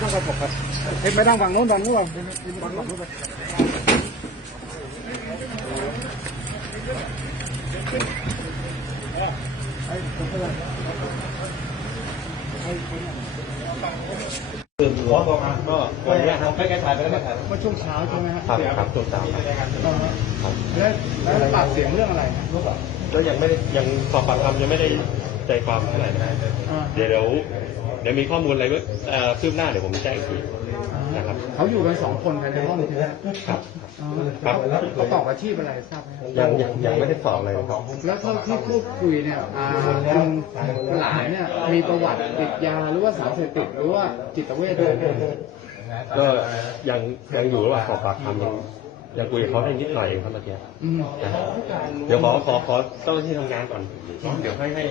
ต้องกระปกครับเห็นไม่ต้องฝั่งโน้นฝั่ง ว่ายไปแล้วถ่ายเมื่อช่วงเช้าใช่ไหมครับครับครับตัวสามแล้วแล้วปากเสียงเรื่องอะไรนะก็ยังไม่ได้ยังสอบปากคำยังไม่ได้ใจความเท่าไหร่นะเดี๋ยวเดี๋ยวมีข้อมูลอะไรก็เอ่อคืบหน้าเดี๋ยวผมแจ้งอีกทีนะครับ เขาอยู่กันสองคนภายในห้องใช่ไหมครับอ๋อครับเขาตอบอาชีพอะไรทราบไหมครับยังยังยังไม่ได้สอบเลยครับแล้วเท่าที่พูดคุยเนี่ยอ่าคุณหลานเนี่ยมีประวัติติดยาหรือว่าสารเสพติดหรือว่าจิตเวชด้วยไหมก็ยังยังอยู่ระหว่างสอบปากคำยังยังคุยกับเขาได้นิดหน่อยเองครับเมื่อกี้อืมนะเดี๋ยวขอขอขอเจ้าหน้าที่ทำงานก่อน เดี๋ยวให้ให้